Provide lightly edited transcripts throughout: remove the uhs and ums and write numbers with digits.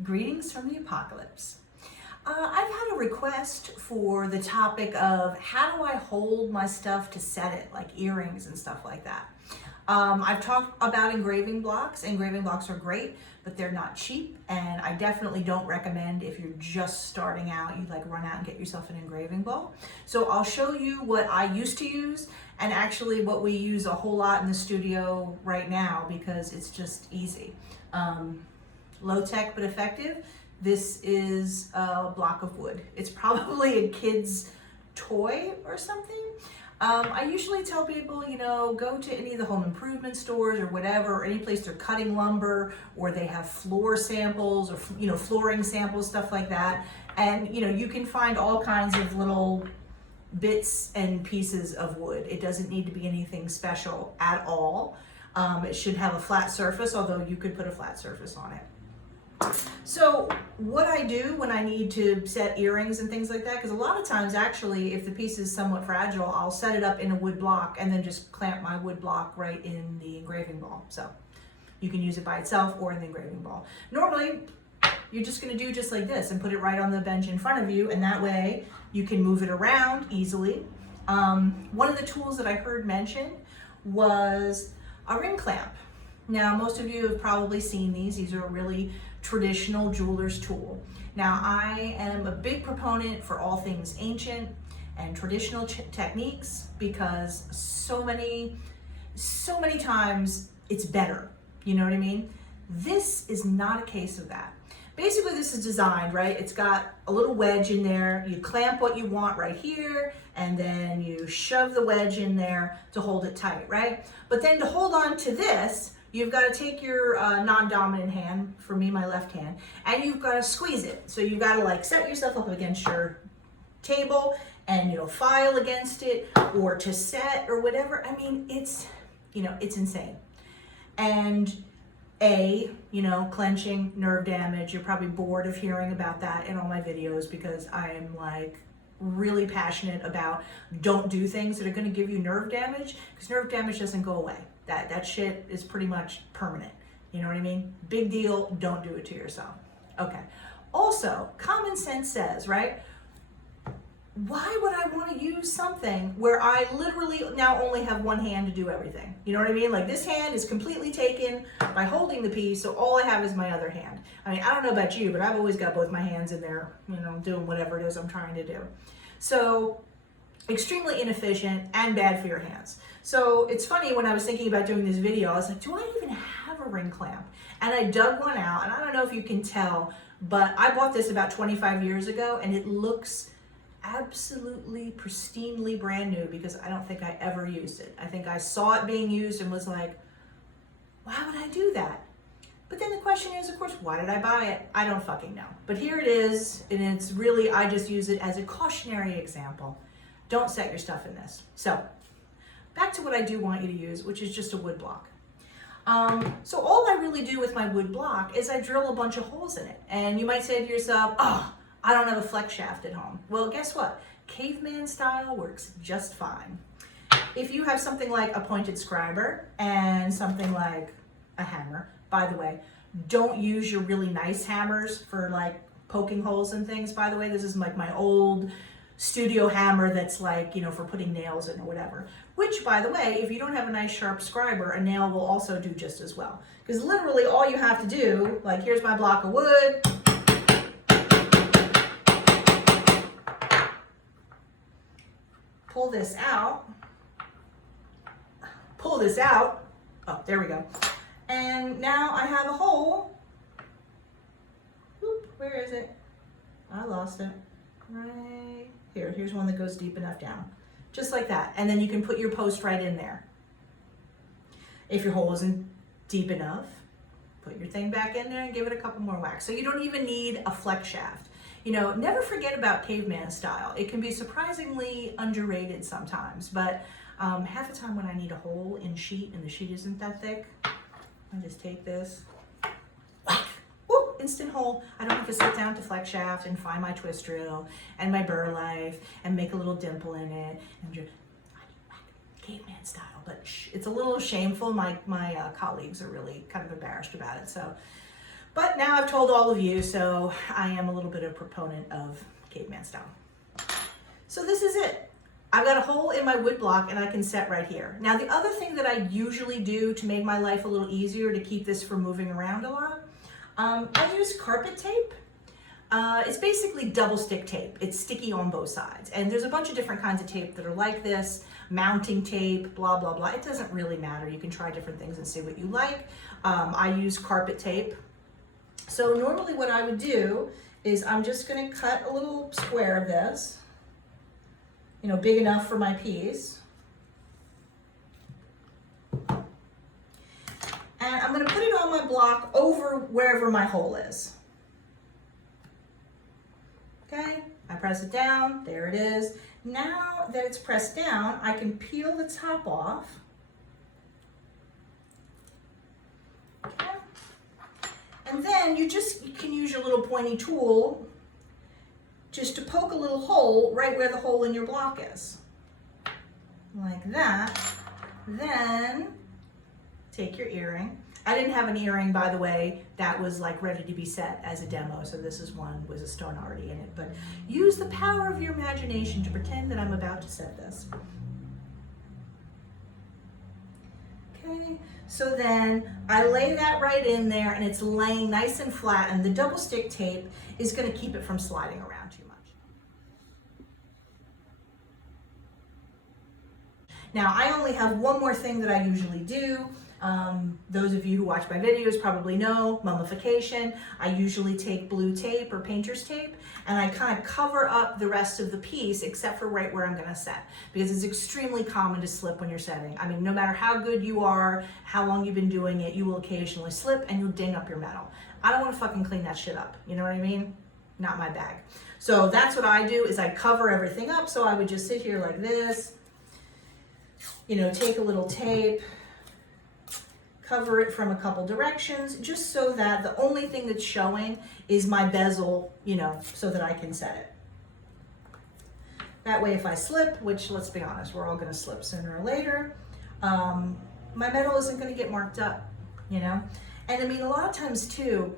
Greetings from the apocalypse. I've had a request for the topic of how do I hold my stuff to set it, like earrings and stuff like that. I've talked about engraving blocks. Engraving blocks are great, but they're not cheap, and I definitely don't recommend if you're just starting out, you like run out and get yourself an engraving ball. So I'll show you what I used to use and actually what we use a whole lot in the studio right now because it's just easy. Low tech but effective. This is a block of wood. It's probably a kid's toy or something. I usually tell people, go to any of the home improvement stores or whatever, or any place they're cutting lumber, or they have floor samples or, flooring samples, stuff like that. And, you can find all kinds of little bits and pieces of wood. It doesn't need to be anything special at all. It should have a flat surface, although you could put a flat surface on it. So what I do when I need to set earrings and things like that, because a lot of times actually if the piece is somewhat fragile, I'll set it up in a wood block and then just clamp my wood block right in the engraving ball. So you can use it by itself or in the engraving ball. Normally you're just going to do just like this and put it right on the bench in front of you, and that way you can move it around easily. One of the tools that I heard mentioned was a ring clamp. Now most of you have probably seen these. These are a really traditional jeweler's tool. Now I am a big proponent for all things ancient and traditional techniques because so many times it's better. You know what I mean? This is not a case of that. Basically this is designed, right? It's got a little wedge in there. You clamp what you want right here, and then you shove the wedge in there to hold it tight, right? But then to hold on to this, you've got to take your non-dominant hand, for me, my left hand, and you've got to squeeze it. So you've got to like set yourself up against your table and, file against it or to set or whatever. I mean, it's insane. And clenching, nerve damage. You're probably bored of hearing about that in all my videos because I am like really passionate about don't do things that are going to give you nerve damage, because nerve damage doesn't go away. That shit is pretty much permanent. You know what I mean? Big deal. Don't do it to yourself. Okay. Also, common sense says, right? Why would I want to use something where I literally now only have one hand to do everything? You know what I mean? Like this hand is completely taken by holding the piece, so all I have is my other hand. I mean, I don't know about you, but I've always got both my hands in there, doing whatever it is I'm trying to do. So extremely inefficient and bad for your hands. So it's funny, when I was thinking about doing this video, I was like, do I even have a ring clamp? And I dug one out, and I don't know if you can tell, but I bought this about 25 years ago, and it looks absolutely pristinely brand new because I don't think I ever used it. I think I saw it being used and was like, why would I do that? But then the question is, of course, why did I buy it? I don't fucking know. But here it is, and it's really, I just use it as a cautionary example. Don't set your stuff in this. So back to what I do want you to use, which is just a wood block. So all I really do with my wood block is I drill a bunch of holes in it. And you might say to yourself, oh, I don't have a flex shaft at home. Well, guess what? Caveman style works just fine. If you have something like a pointed scriber and something like a hammer, by the way, don't use your really nice hammers for like poking holes and things. By the way, this is like my old studio hammer that's like, for putting nails in or whatever. Which, by the way, if you don't have a nice sharp scriber, a nail will also do just as well. Because literally all you have to do, like here's my block of wood, pull this out, oh, there we go. And now I have a hole. Whoop, where is it? I lost it. Right here. Here's one that goes deep enough down. Just like that. And then you can put your post right in there. If your hole isn't deep enough, put your thing back in there and give it a couple more whacks. So you don't even need a flex shaft. Never forget about caveman style. It can be surprisingly underrated sometimes, but half the time when I need a hole in sheet and the sheet isn't that thick, I just take this, whack, whoop, instant hole. I don't have to sit down to flex shaft and find my twist drill and my burr knife and make a little dimple in it and just caveman style. But it's a little shameful. My colleagues are really kind of embarrassed about it. So But now I've told all of you, so I am a little bit of a proponent of caveman stone. So this is it. I've got a hole in my wood block and I can set right here. Now the other thing that I usually do to make my life a little easier to keep this from moving around a lot, I use carpet tape. It's basically double stick tape. It's sticky on both sides. And there's a bunch of different kinds of tape that are like this, mounting tape, blah, blah, blah. It doesn't really matter. You can try different things and see what you like. I use carpet tape. So normally what I would do is I'm just gonna cut a little square of this, you know, big enough for my piece. And I'm gonna put it on my block over wherever my hole is. Okay, I press it down, there it is. Now that it's pressed down, I can peel the top off. Okay. And then you can use your little pointy tool just to poke a little hole right where the hole in your block is. Like that. Then take your earring. I didn't have an earring, by the way, that was like ready to be set as a demo, so this is one with a stone already in it. But use the power of your imagination to pretend that I'm about to set this. Okay, so then I lay that right in there and it's laying nice and flat, and the double stick tape is going to keep it from sliding around too much. Now I only have one more thing that I usually do. Those of you who watch my videos probably know mummification. I usually take blue tape or painter's tape and I kind of cover up the rest of the piece except for right where I'm going to set, because it's extremely common to slip when you're setting. I mean, no matter how good you are, how long you've been doing it, you will occasionally slip and you'll ding up your metal. I don't want to fucking clean that shit up. You know what I mean? Not my bag. So that's what I do, is I cover everything up. So I would just sit here like this, you know, take a little tape, cover it from a couple directions, just so that the only thing that's showing is my bezel, you know, so that I can set it. That way if I slip, which let's be honest, we're all gonna slip sooner or later, my metal isn't gonna get marked up, you know? And I mean, a lot of times too,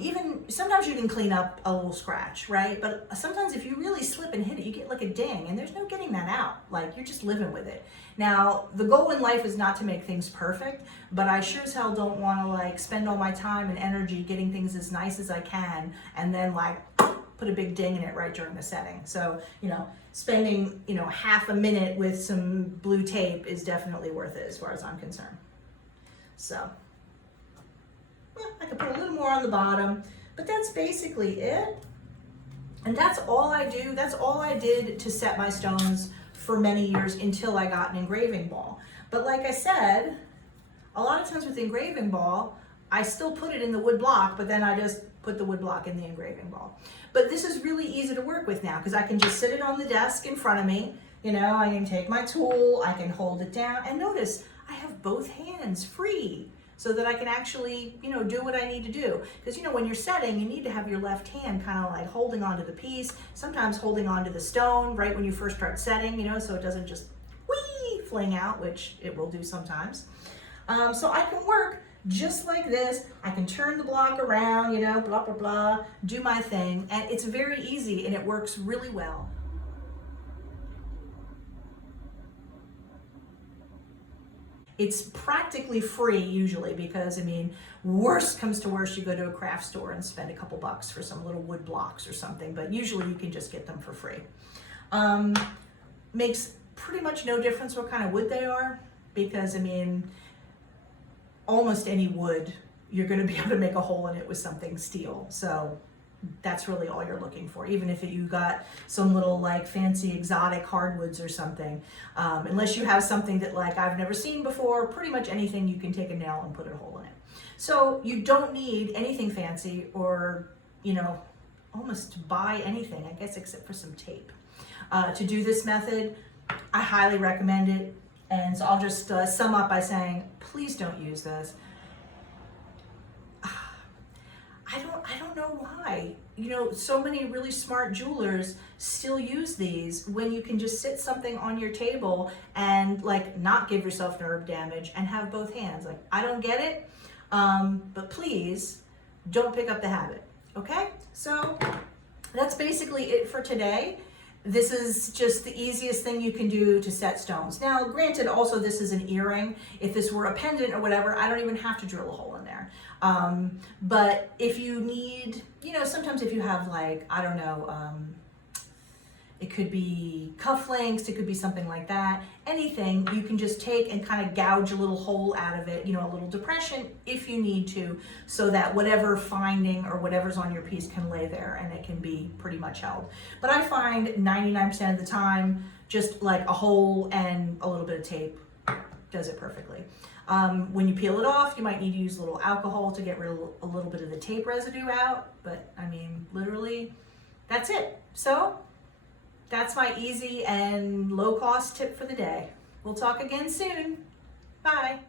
even sometimes you can clean up a little scratch, right? But sometimes if you really slip and hit it, you get like a ding, and there's no getting that out. Like, you're just living with it. Now, the goal in life is not to make things perfect, but I sure as hell don't want to like spend all my time and energy getting things as nice as I can and then like put a big ding in it right during the setting. So, you know, spending, you know, half a minute with some blue tape is definitely worth it as far as I'm concerned. So I could put a little more on the bottom, but that's basically it. And that's all I do. That's all I did to set my stones for many years until I got an engraving ball. But like I said, a lot of times with the engraving ball, I still put it in the wood block, but then I just put the wood block in the engraving ball. But this is really easy to work with now, because I can just sit it on the desk in front of me. You know, I can take my tool, I can hold it down, and notice I have both hands free, so that I can actually, you know, do what I need to do. Because, you know, when you're setting, you need to have your left hand kind of like holding onto the piece, sometimes holding onto the stone right when you first start setting, you know, so it doesn't just whee, fling out, which it will do sometimes. So I can work just like this. I can turn the block around, you know, blah, blah, blah, do my thing. And it's very easy and it works really well. It's practically free usually, because I mean, worst comes to worst, you go to a craft store and spend a couple bucks for some little wood blocks or something, but usually you can just get them for free. Makes pretty much no difference what kind of wood they are, because I mean, almost any wood, you're gonna be able to make a hole in it with something steel. So that's really all you're looking for, even if you got some little like fancy exotic hardwoods or something. Unless you have something that like I've never seen before, pretty much anything you can take a nail and put a hole in it. So you don't need anything fancy, or, you know, almost buy anything, I guess, except for some tape. To do this method, I highly recommend it. And so I'll just sum up by saying, please don't use this. I don't know why. You know, so many really smart jewelers still use these when you can just sit something on your table and like not give yourself nerve damage and have both hands. Like, I don't get it, but please don't pick up the habit. Okay, so that's basically it for today. This is just the easiest thing you can do to set stones. Now, granted, also this is an earring. If this were a pendant or whatever, I don't even have to drill a hole in there. But if you need, you know, sometimes if you have like, I don't know, it could be cufflinks, it could be something like that. Anything, you can just take and kind of gouge a little hole out of it, you know, a little depression if you need to, so that whatever finding or whatever's on your piece can lay there and it can be pretty much held. But I find 99% of the time, just like a hole and a little bit of tape does it perfectly. When you peel it off, you might need to use a little alcohol to get rid of a little bit of the tape residue out. But I mean, literally, that's it. So that's my easy and low cost tip for the day. We'll talk again soon. Bye.